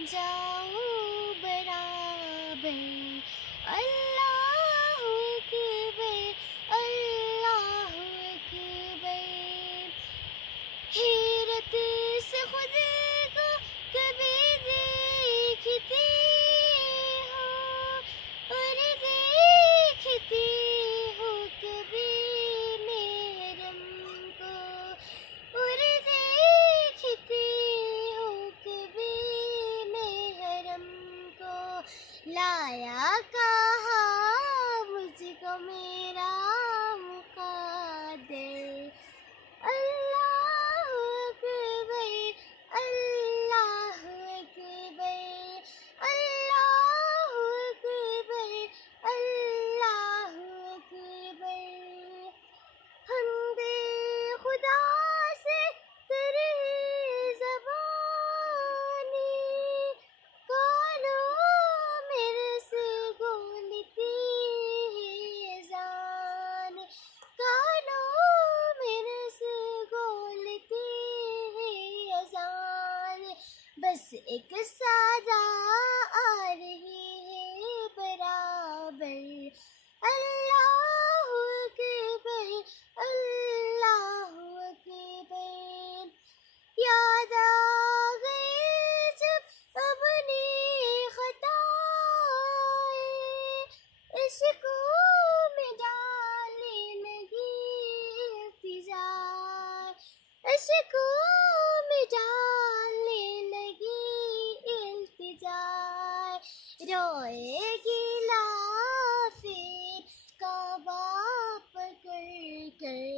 جاؤں برابر، اللہ اکبر، اللہ اکبر۔ حیرت سے خود کو کبھی دیکھتی ہوں، اور دیکھتی ہوں کبھی محرم کو، اور دیکھتی ہوں کبھی محرم کو۔ لایا کہاں مجھ کو میرا مقدر، اللہ اکبر، اللہ اکبر، اللہ اکبر، اللہ اکبر۔ حمد خدا سے تیری زبانی، کانوں میرے سے گونجتی ہے اذان، کانوں میرے سے گونجتی ہے اذان۔ بس ایک صدا آ رہی ہے برابر، اللہ اکبر، اللہ اکبر۔ یاد آ گئی جب اپنی خطائیں، عشقوں میں ڈالنے لگی التجائیں، عشقوں میں ڈالنے لگی التجائیں۔ روئے گلا پھر کعبہ پکڑ کر،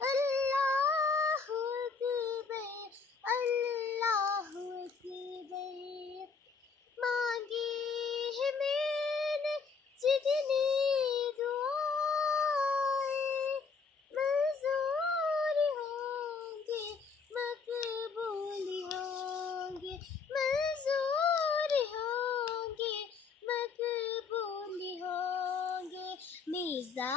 اللہ اکبر، اللہ اکبر۔ مانگی ہے میں نے جتنی دعائیں، منظور ہوں گے، مقبول ہوں گے، منظور ہوں گے، مقبول ہوں گے۔ میزا